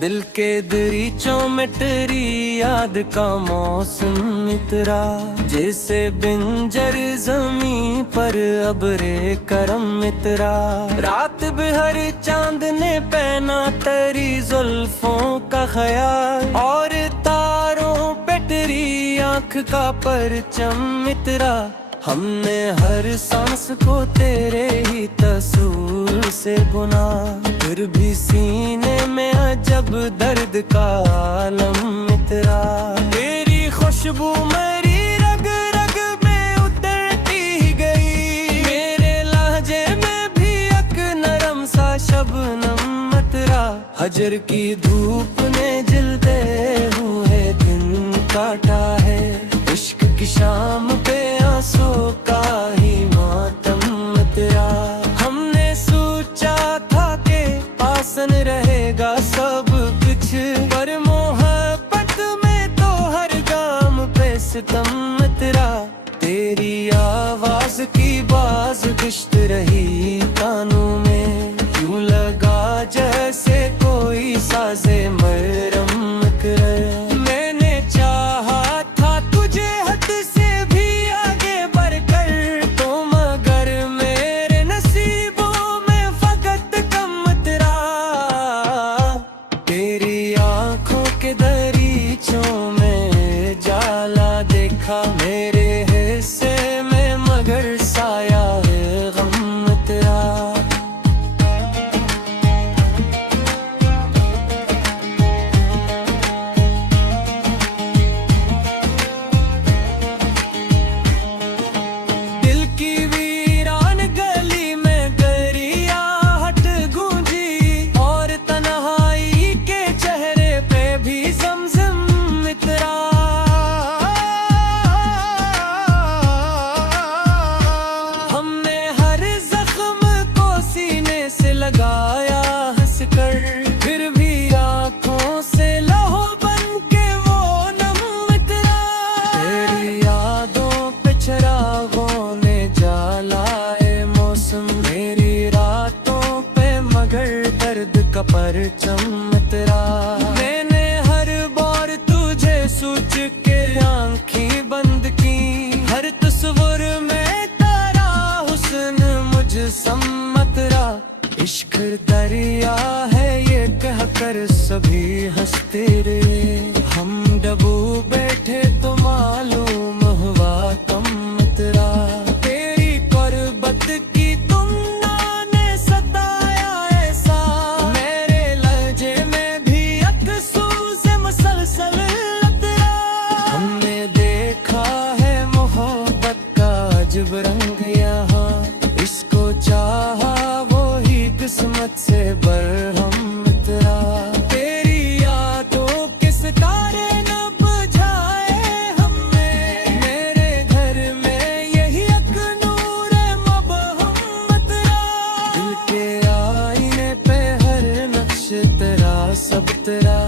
दिल के दरीचों में तेरी याद का मौसम इतरा, जैसे बिंजर जमीन पर अबरे करम इतरा। रात भर चांद ने पहना तेरी जुल्फों का ख्याल, और तारों पे तेरी आँख का परचम इतरा। हमने हर सांस को तेरे ही तस्वीर से बुना, फिर भी सीने में अजब दर्द का आलम इतरा। तेरी खुशबू मेरी रग रग में उतरती ही गई, मेरे लहजे में भी एक नरम सा शबनम इतरा। हजर की धूप ने जलते हुए दिन काटा है, इश्क की शाम पे आंसू का ही मातम तेरा। हमने सोचा था कि आसन रहेगा सब कुछ, पर मोहब्बत में तो हर गाम पे सितम तेरा। तेरी आवाज की बाज किश्त रही कानों में, यूं लगा जैसे कोई साजे मरम करे। मैंने चाहा था तुझे हद से भी आगे बढ़कर, तो मगर मेरे नसीबों में फकत कम तेरा। तेरी आंखों के दरीचों में जाला देखा, मेरे हिस्से में मगर साया है गम तेरा। लगाया हंसकर, फिर भी आँखों से लहो बन के वो नम इतरा। तेरी यादों पे चिरागों ने जलाए मौसम, मेरी रातों पे मगर दर्द का परचम इतरा। मैंने हर बार तुझे सोच के आँखें बंद की, हर तस्वीर में तेरा हुस्न मुझ सम्मतरा। इश्क दरिया है ये कहकर सभी हंसते रहे, हम डबू बैठे तो मालूम हुआ कम तेरा। तेरी कुर्बत की तुमना ने सताया ऐसा, मेरे लहजे में भी अकसूस मुसलसल तेरा। हमने देखा है मोहब्बत का अजब रंग यहाँ, इसको चाहा किस्मत से बरहम तेरा। तेरी यादों के सितारे न बुझाए हमने, मेरे घर में यही एक नूर मबहम तेरा। दिल के आईने पे हर नक्श तेरा सब तेरा,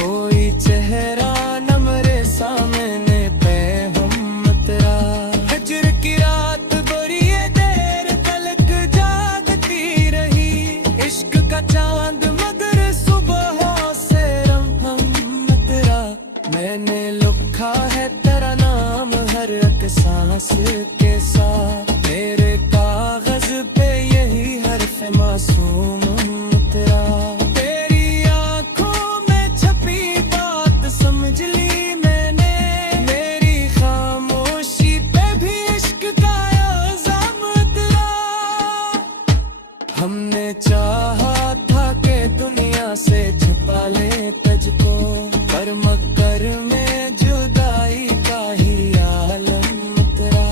कोई चेहरा न मेरे सामने पे हम तेरा। हजर की रात बड़ी देर तलक जागती रही, इश्क का चांद मगर सुबह से रंग तेरा। मैंने लिखा है तेरा नाम हर एक सांस के साथ, मेरे कागज पे यही हर्फ मासूम तेरा। तेरी आंखों में छपी बात समझ ली मैंने, मेरी खामोशी पे भी इश्क का इल्जाम तेरा। हमने चाहा था कि दुनिया से छिपा ले तुझको, पर मगर में जुदाई का ही आलम तेरा।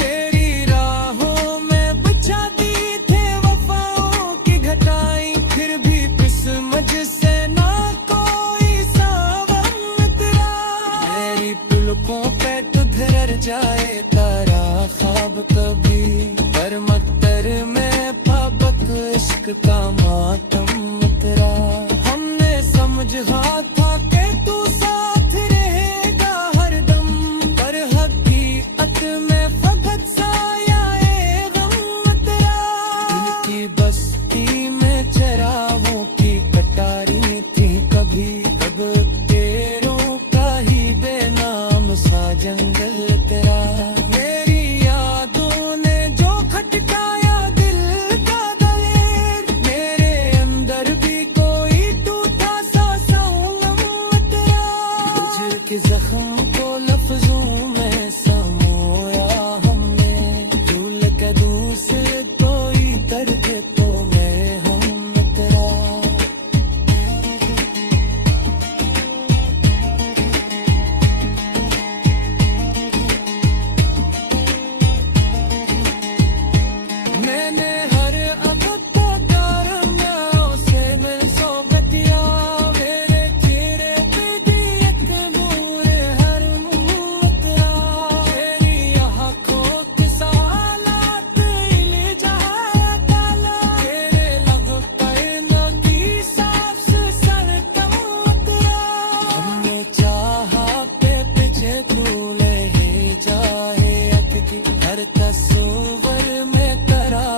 तेरी राहों में बिछा दी थे वफाओं की घटाई, फिर भी किस्मत से ना कोई सावम तेरा। मेरी पुलकों पे तो धर जाए तारा ख्वाब कभी, पर मगर में पाबक इश्क का मातम तेरा। हमने समझा था कि तू साथ रहेगा हरदम, पर हकीकत में फकत साया गम तेरा। दिल की बस्ती में चरागों की कटारी थी के जख्म को लफ्जों में समोया हमने, भूल के दूसरे कोई करके तो मैं हम तेरा। मैंने हर अब तो दरमियां से मिल सोबतिया, मेरे चेहरे पे भी एक नूर हर मुतरा। तेरी आँखों के सालात इले जहाँ काला, तेरे लब पर नदी सांस सरकम उतरा। हमने चाहा के पीछे भूले ही जाए अटकी, हर तस्वर में करा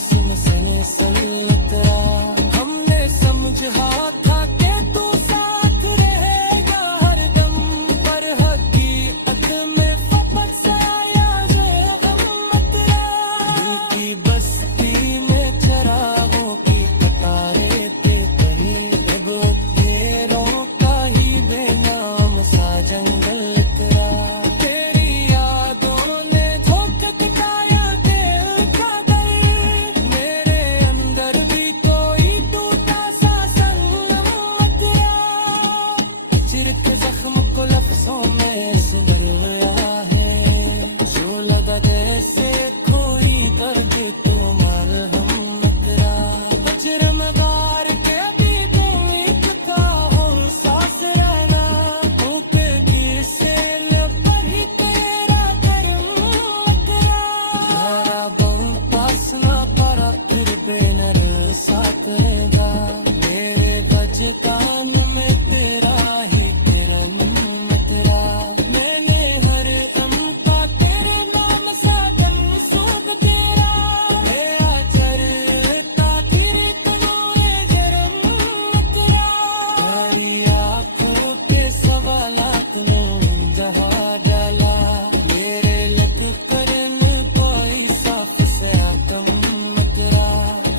सुनसने सलतरा। हमने समझा था कि तू साथ रहेगा हर दम, पर हकीकत में फपट से आया ये गम तेरा। दिल की बस्ती में चरागों की कतारें थे कहीं, अब अंधेरों का ही बेनाम सा जंगल तेरा। तेरी यादों ने धोखे दिखाया दिल का दर्द, मेरे अंदर भी कोई टूटा सा सनम तेरा। चिर के जख्म को लफ्जों में सिमर गया है, जो लगा जैसे कोई दर्द तो मरहम तेरा। बजरमगार के भी एक था हो सांस रहना, होके किसे पर ही तेरा करम तेरा। धारा बम पास ना पड़ा फिर बेनर साथ रहेगा, मेरे बचकान में तेरा ही किरण तेरा। मैंने हर दम का तेरे नाम सा सूब तेरा, मेरा चरता तेरे तनोए जरम तेरा। तेरी आँखों के सवालात में जहाँ डाला, मेरे लग करन कोई साफ से आकम तेरा।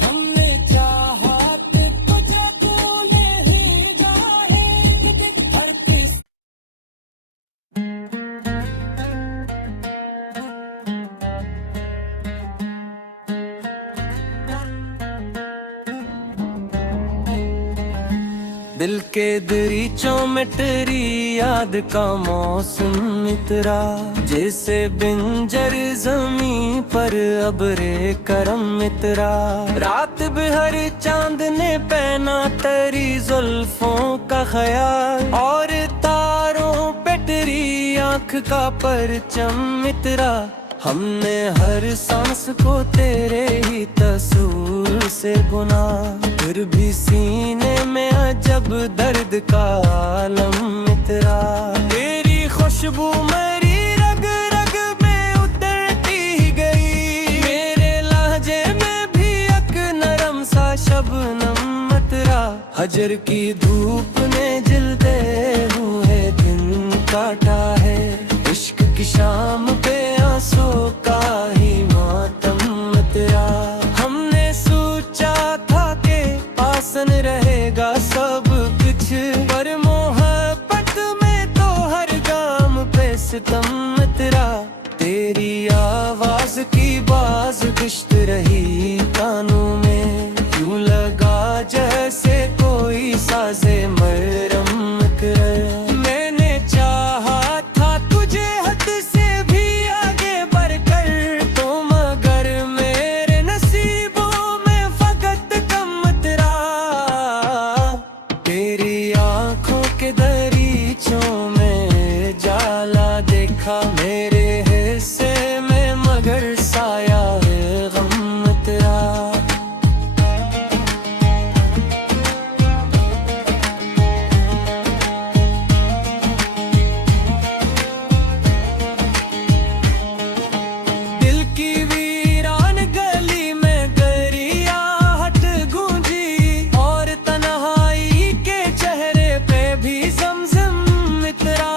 हमने चाहा कि तुझे भूले ही जाए हर किस। दिल के दरीचों में तेरी याद का मौसम इतरा, जैसे बिंजर जमी पर अबरे करम इतरा। रात भर चांद ने पहना तेरी जुल्फों का ख्याल, और तारों पे तेरी आँख का परचम इतरा। हमने हर सांस को तेरे ही तस्वीर से बुना, फिर भी सीने में अजब दर्द का आलम इतरा। तेरी खुशबू मेरी रग रग में उतरती ही गई, मेरे लहजे में भी एक नरम सा शबनम इतरा। हजर की धूप ने जलते हुए दिन काटा है, इश्क की शाम पे आंसू का ही मातम तेरा। हमने सोचा था कि आसन रहेगा सब कुछ, पर मोहब्बत में तो हर गाम पे सितम तेरा। तेरी आवाज की बाज किश्त रही कानों में, यूं लगा जैसे कोई साजे मरम करे। मैंने चाहा था तुझे हद से भी आगे बढ़कर, तो मगर मेरे नसीबों में फकत कम तेरा। तेरी आँखों के दरीचों में जाला देखा, मेरे हिस्से में मगर साया है गम तेरा। दिल की वीरान गली में गरियाहट गूंजी, और तन्हाई के चेहरे पे भी ज़मज़म इतरा।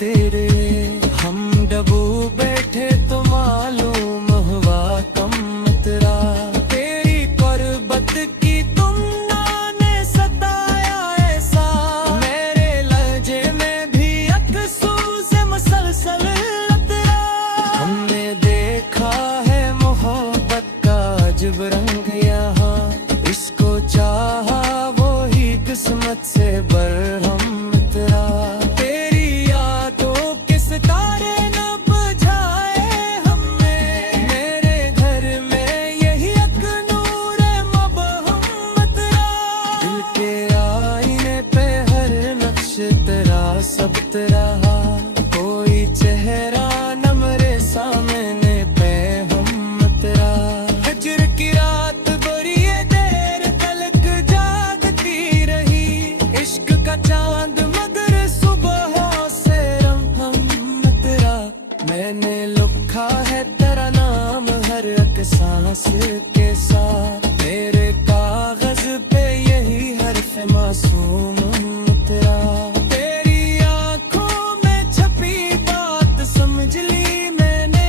तेरे हम डबू बैठे तो मालूम हुआ कम तेरा तेरी पर्वत की तुमना ने सताया ऐसा मेरे लहजे में भी अकसू से मुसलसल तेरा हमने देखा है मोहब्बत का अजब रंग यहाँ इसको चाहा वो ही किस्मत से बरहम तेरा तेरी यादों के सितारे न बुझाए हमने मेरे घर में यही एक नूर मबहम तेरा दिल के आईने पे हर नक्श तेरा सब तेरा कोई चेहरा न मेरे सामने पे हम तेरा हजर की रात बड़ी देर तलक जागती रही इश्क का चांद मगर सुबह से हम तेरा मैंने लिखा है तेरा नाम हर एक सांस के साथ मेरे कागज पे यही हर्फ मासूम तेरा तेरी आंखों में छपी बात समझ ली मैंने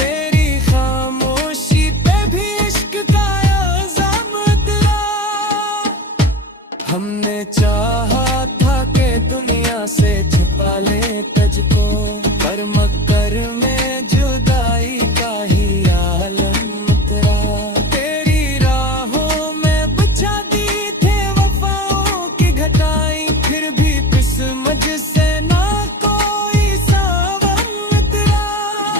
मेरी खामोशी पे भी इश्क का इल्जाम तेरा हमने चाहा था कि दुनिया से छिपा ले तुझको पर मकर में जुदाई का ही आलम तेरा तेरी राहों में बिछा दी थे वफाओं की घटाई फिर भी किस्मत से ना कोई सावन तेरा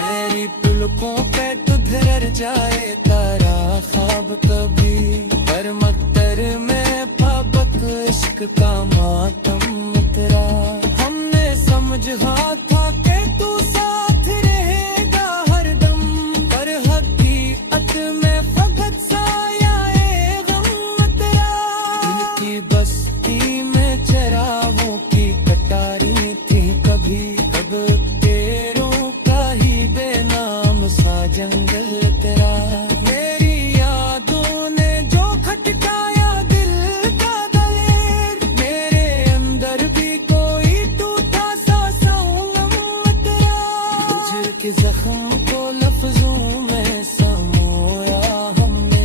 मेरी पुलकों पे तुधर जाए तारा ख्वाब कभी पर मकर में पाबक इश्क का मातम तेरा हमने समझा था कि तू साथ रहेगा हरदम पर हकीकत में फकत साया गम तेरा दिल की बस्ती में चरागों की कटारी थी कभी कब तेरों का ही बेनाम सा जंगल तेरा मेरी यादों ने जो खटकाया दिल का दलेर मेरे अंदर भी कोई टूटा सा संगम तेरा तुझ के जख्म को लफ्जों में समोया हमने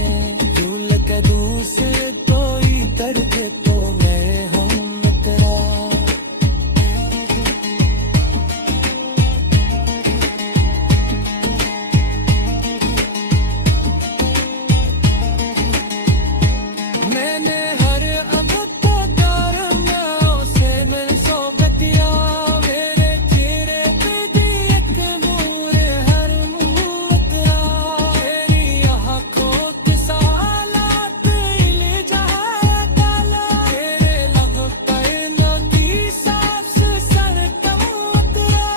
यूं लगे दूसरे कोई दर्द तो मैं हम तेरा मैंने हर अदब को गारंगाओं से मिल सोबतिया मेरे चेहरे पे भी एक नूर हर तेरा तेरी आँखों के सालात ले जाया ताला तेरे लब पर की सांस सरकम तेरा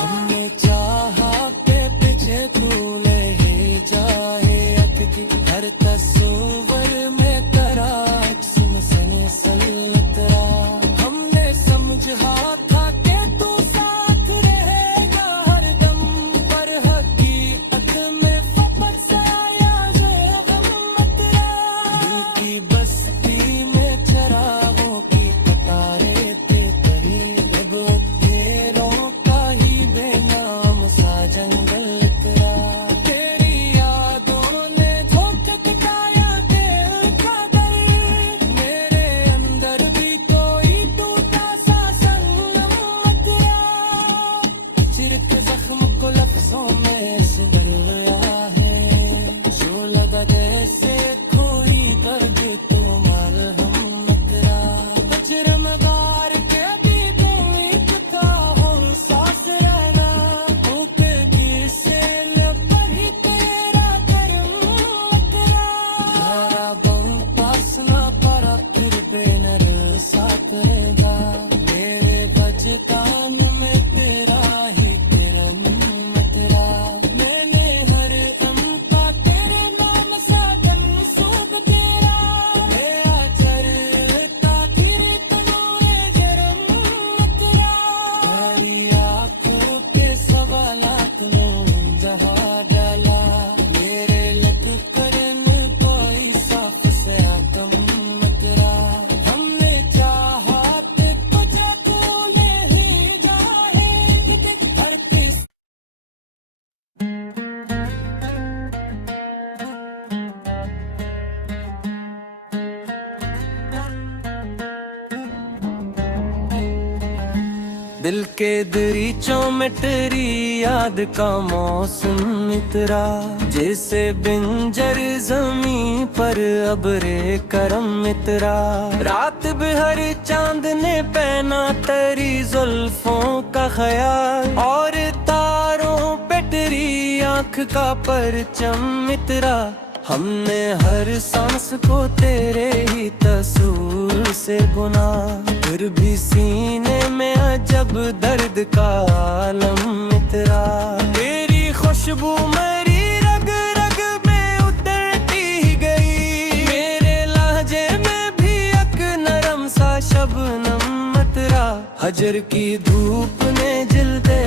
हमने चाहा के पीछे तू ले ही जाए अटकी हर तस्वर में तेरा सुनसने सल तेरा हमने समझा था कि तू साथ रहेगा हरदम पर हकीकत में फकत साया गम तेरा दिल की बस्ती में चरागों की कतारें थे करीब अब तेरों का ही बेनाम सा जंगल तेरा तेरी यादों ने धोखे टिकाया दिल का दर्द मेरे अंदर भी कोई टूटा सा संगम तेरा चिरक जख्म को लफ्जों में सिमर गया है जो लगा जैसे कोई दर्द तो मरहम तेरा बजरम गार के भी कोई पता हो सांस रहना होते किसे लपही तेरा करम तेरा धारा बहु पास ना पड़ा फिर बेनर साथ रहेगा मेरे बचकान में तेरा ही तेरा तेरा दिल के दरीचों में तेरी याद का मौसम मित्रा, जैसे बिंजर जमी पर अबरे करम मित्रा। रात भर चांद ने पहना तेरी जुल्फों का ख्याल, और तारों पे तेरी आँख का परचम मित्रा। हमने हर सांस को तेरे ही तस्वीर से बुना, फिर भी सीने में अजब दर्द का आलम मित्रा। तेरी खुशबू मेरी रग रग में उतरती ही गई, मेरे लहजे में भी एक नरम सा शबनम मित्रा। हजर की धूप ने जलते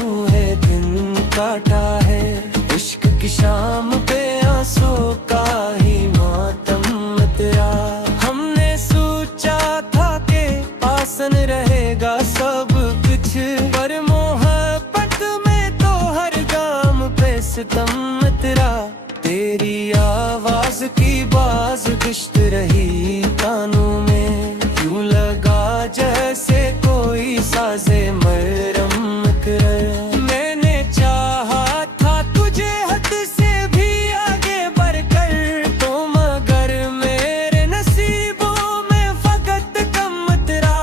हुए दिन काटा है, इश्क की शाम पे आंसू का ही मातम तेरा। हमने सोचा था कि आसन रहेगा सब कुछ, पर मोहब्बत में तो हर गाम पे सितम तेरा। तेरी आवाज की बाज गुश्त रही कानों में, यूं लगा जैसे कोई साजे मरम करे। मैंने चाहा था तुझे हद से भी आगे बढ़कर, तो मगर मेरे नसीबों में फकत कम तेरा।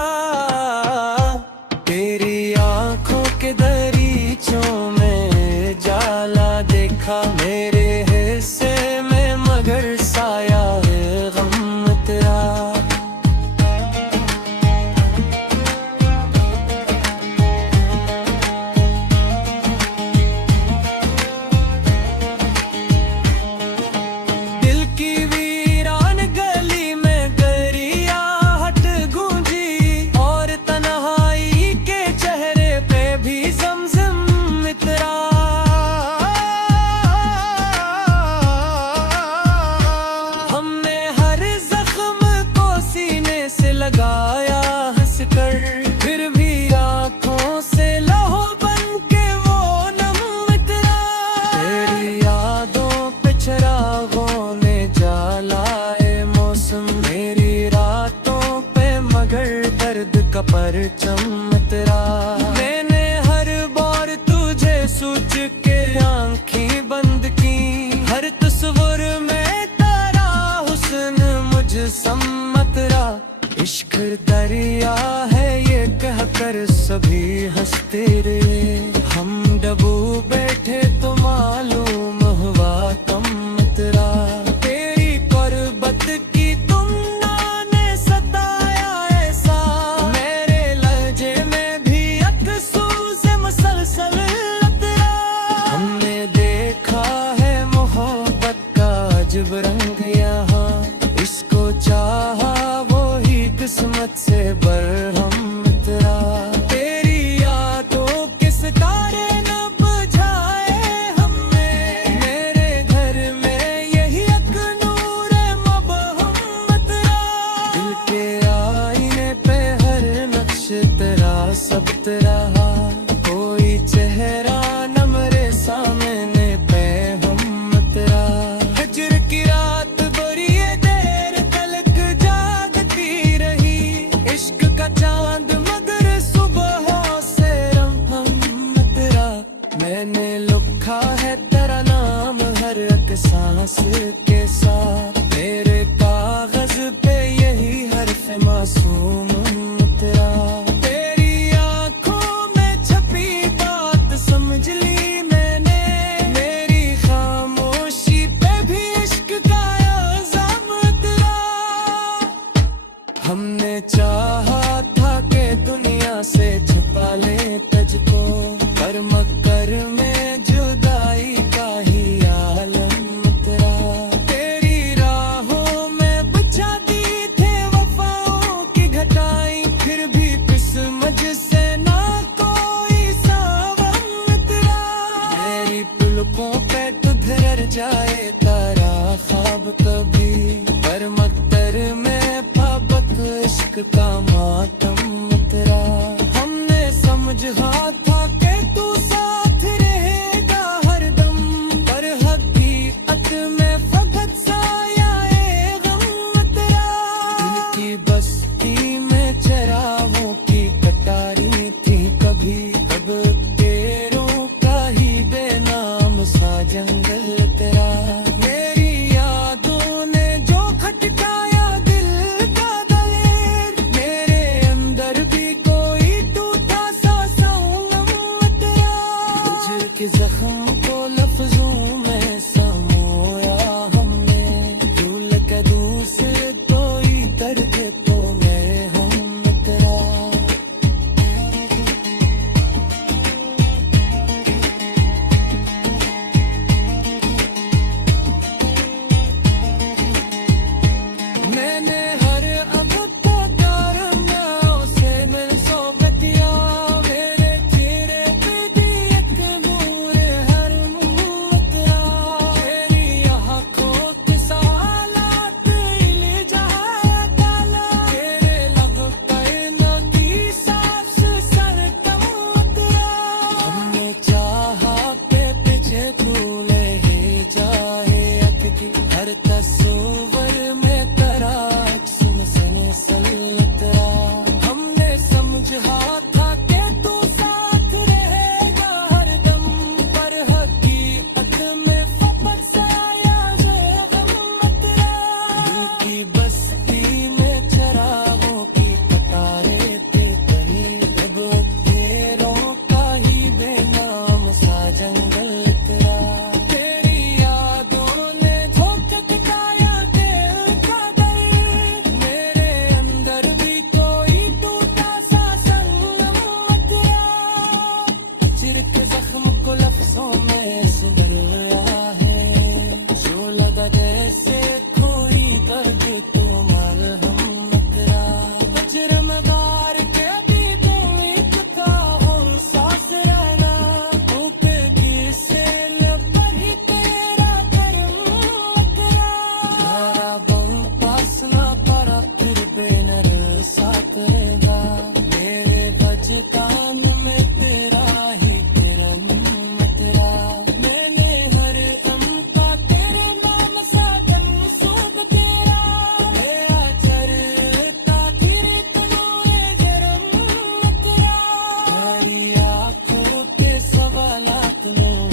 तेरी आंखों के दरीचों में जाला देखा, मेरे हिस्से में मगर साया है गम तेरा। लगाया हंसकर, फिर भी आँखों से लहो बन के वो नम तेरा। तेरी यादों पे चिरागों ने जलाए मौसम, मेरी रातों पे मगर दर्द का परचम तेरा। मैंने हर बार तुझे सोच के आँखें बंद की, हर तस्वीर में तेरा हुस्न मुझ सम्मत तेरा। इश्क दरिया है ये कहकर सभी हंसते रहे, हम डबू बैठे तो मालूम हुआ कम तेरा। तेरी कुर्बत की तुमना ने सताया ऐसा, मेरे लहजे में भी अफ़सोस मुसलसल तेरा। हमने देखा है मोहब्बत का अजब रंग यहाँ, इसको चाहा किस्मत से बरहम तेरा। तेरी यादों के सितारे न बुझाए हमने, मेरे घर में यही एक नूर मबहम तेरा। दिल के आईने पे हर नक्श तेरा सब तेरा, कोई चेहरा न मेरे सामने पे हम तेरा। हजर की रात बड़ी देर तलक जागती रही, इश्क का चांद मगर सुबह से रंग तेरा। मैंने लिखा है तेरा नाम हर एक सांस के साथ, मेरे कागज पे यही हर्फ मासूम तेरा। तेरी आंखों में छपी बात समझ ली मैंने, मेरी खामोशी पे भी इश्क का इल्जाम तेरा। हमने चाहा था कि दुनिया से छुपा ले तुझको, पर मकर में जुदाई का ही आलम तेरा। तेरी राहों में बिछा दी थे वफाओं की घटाई, फिर भी किस्मत से ना कोई सावम तेरा। मेरी पुलकों पे तुधर जाए तारा ख्वाब कभी, पर मकर में पाबक इश्क का मातम तेरा। हमने समझा था कि तू साथ रहे के जख्म को लफ्जों में समोया हमने, भूल के दूसरे कोई दर्द तो मैं हूँ तेरा। मैंने हर अब तो गारना से मिल सोबतिया, मेरे चेहरे पे दी एक नूर हर मुतरा, तेरी आँखों के सालात ले जाए काला, तेरे लब पर नदी सांस सरकम उतरा। हमने चाहा के पीछे भूले ही जाए अटकी, हर तस्वर में तेरा सुन सलतरा। हमने समझा था कि तू साथ रहेगा हरदम, पर हकीकत में वापस आया ये गम तेरा। दिल की बस्ती में चरागों की कतारें थे कहीं, अब अंधेरों का ही बेनाम सा जंगल तेरा। तेरी यादों ने धोखे दिखाया दिल का दर्द, मेरे अंदर भी कोई टूटा सा संगम तेरा। अजर के जख्म को लफ्जों में सुधर गया है, जो लगा जैसे कोई दर्द तो मरहम तेरा। अजर मगार के भी तुम एक था हम साथ रहना, होते किसे न पढ़ी तेरा करम तेरा। तुम्हारा बम पास ना पड़ा फिर बेनर साथ रहेगा, मेरे बचकान में तेरा ही किरण तेरा। मैंने हर अमका तेरे नाम सा सूब तेरा, मेरा चरता फिर तुम्हारे गरम तेरा। तेरी आँखों के सवालात में